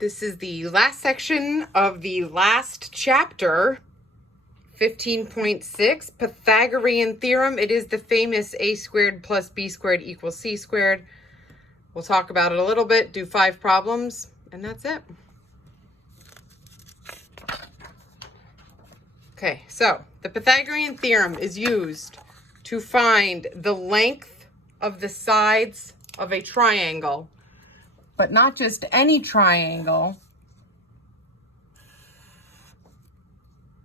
This is the last section of the last chapter, 15.6, Pythagorean Theorem. It is the famous a squared plus b squared equals c squared. We'll talk about it a little bit, do 5 problems, and that's it. Okay, so the Pythagorean Theorem is used to find the length of the sides of a triangle, but not just any triangle.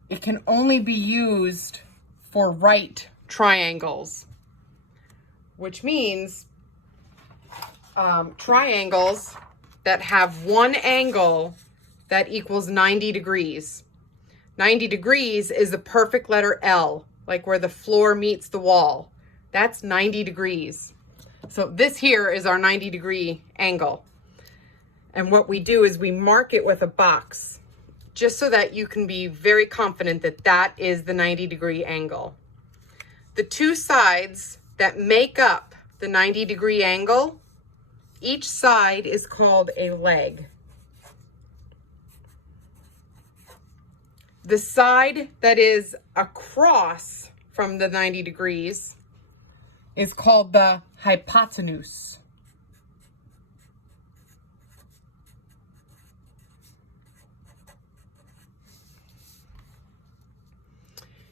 It can only be used for right triangles, which means triangles that have one angle that equals 90 degrees. 90 degrees is the perfect letter L, like where the floor meets the wall. That's 90 degrees. So this here is our 90-degree angle. And what we do is we mark it with a box, just so that you can be very confident that that is the 90-degree angle. The two sides that make up the 90-degree angle, each side is called a leg. The side that is across from the 90 degrees is called the hypotenuse.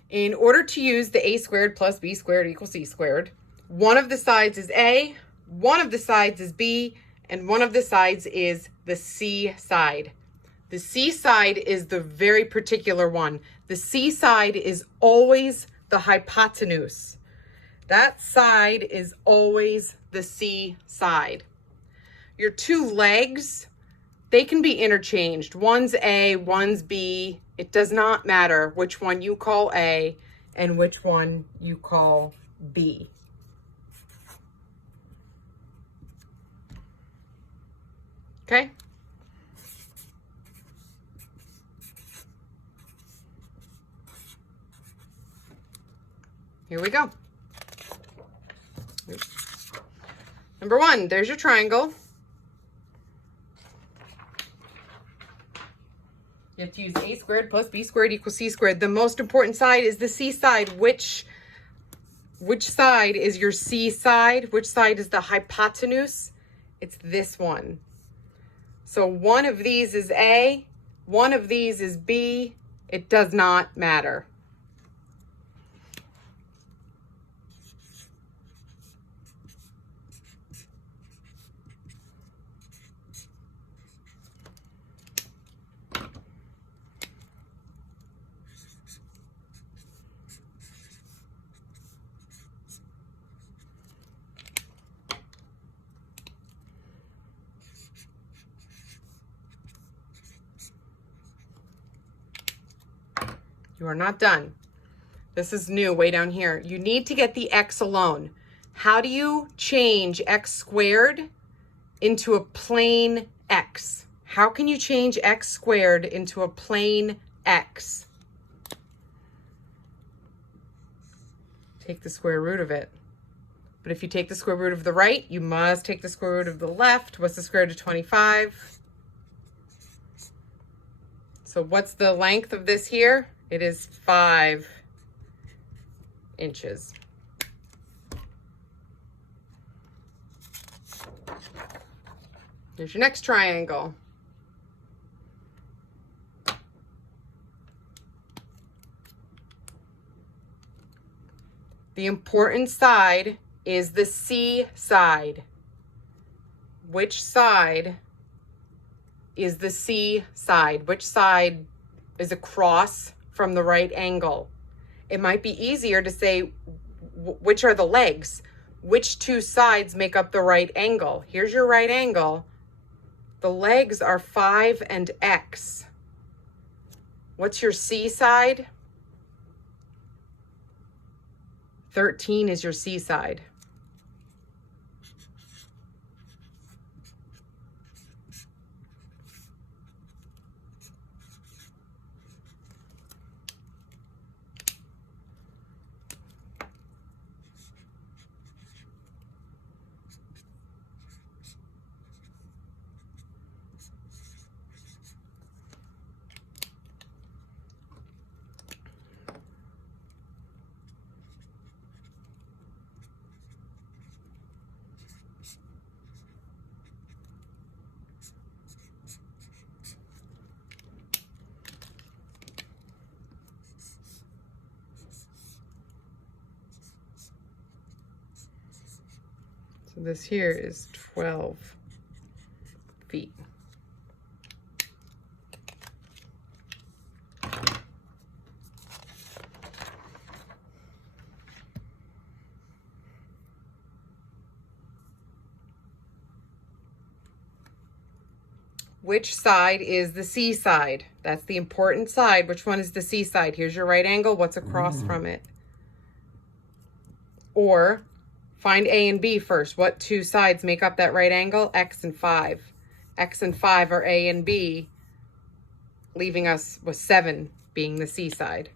In order to use the a squared plus b squared equals c squared, one of the sides is a, one of the sides is b, and one of the sides is the c side. The c side is the very particular one. The c side is always the hypotenuse. That side is always the c side. Your two legs, they can be interchanged. One's a, one's b. It does not matter which one you call A and which one you call B. Okay? Here we go. Number 1, there's your triangle. You have to use a squared plus b squared equals c squared. The most important side is the c side. Which side is your c side? Which side is the hypotenuse? It's this one. So one of these is A, one of these is B. It does not matter. You are not done. This is new way down here. You need to get the x alone. How do you change x squared into a plane x? How can you change x squared into a plane x? Take the square root of it. But if you take the square root of the right, you must take the square root of the left. What's the square root of 25? So what's the length of this here? It is 5 inches. Here's your next triangle. The important side is the C side. Which side is the C side? Which side is across from the right angle? It might be easier to say which are the legs, which two sides make up the right angle. Here's your right angle. The legs are 5 and x. What's your C side? 13 is your C side. This here is 12 feet. Which side is the C side? That's the important side. Which one is the C side? Here's your right angle. What's across from it? Or find A and B first. What two sides make up that right angle? X and 5. X and 5 are A and B, leaving us with 7 being the C side.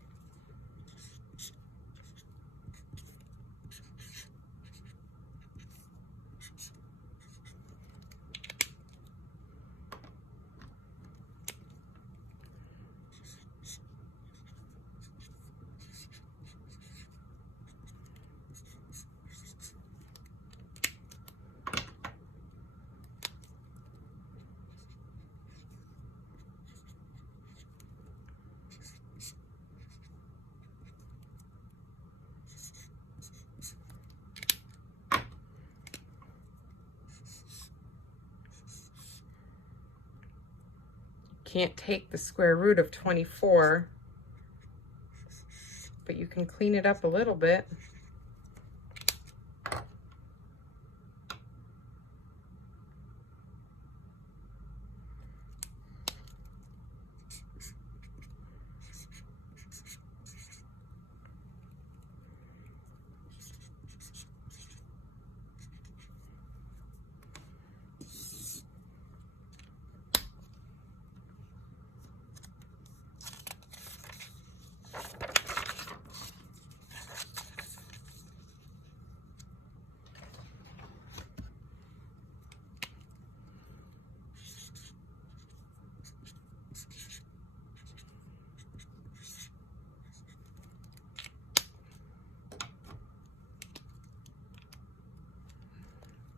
Can't take the square root of 24, but you can clean it up a little bit.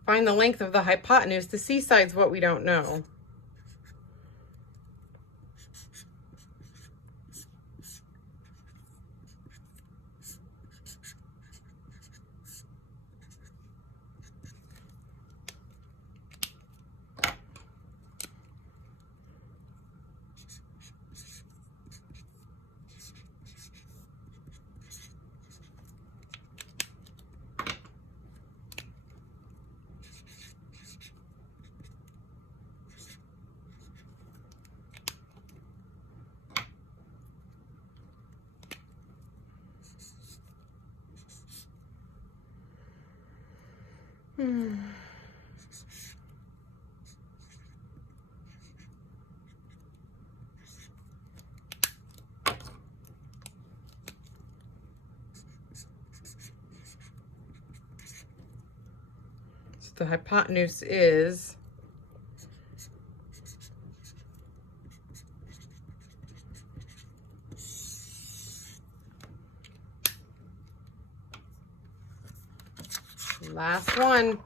Find the length of the hypotenuse. The C side's what we don't know. So the hypotenuse is last one.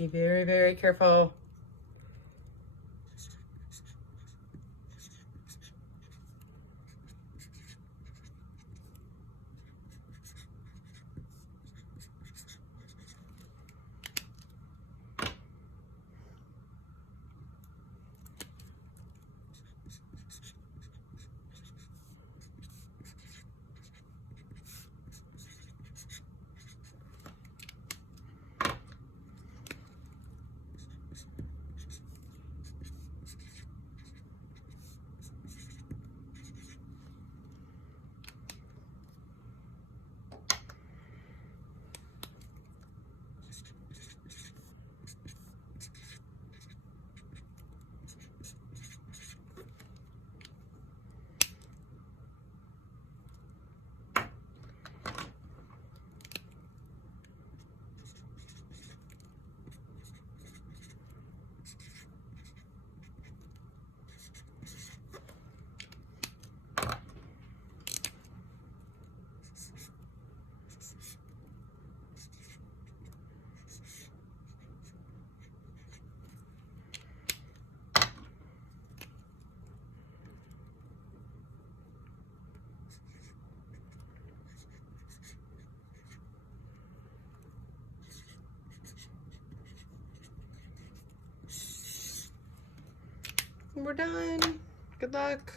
Be very, very careful. We're done. Good luck.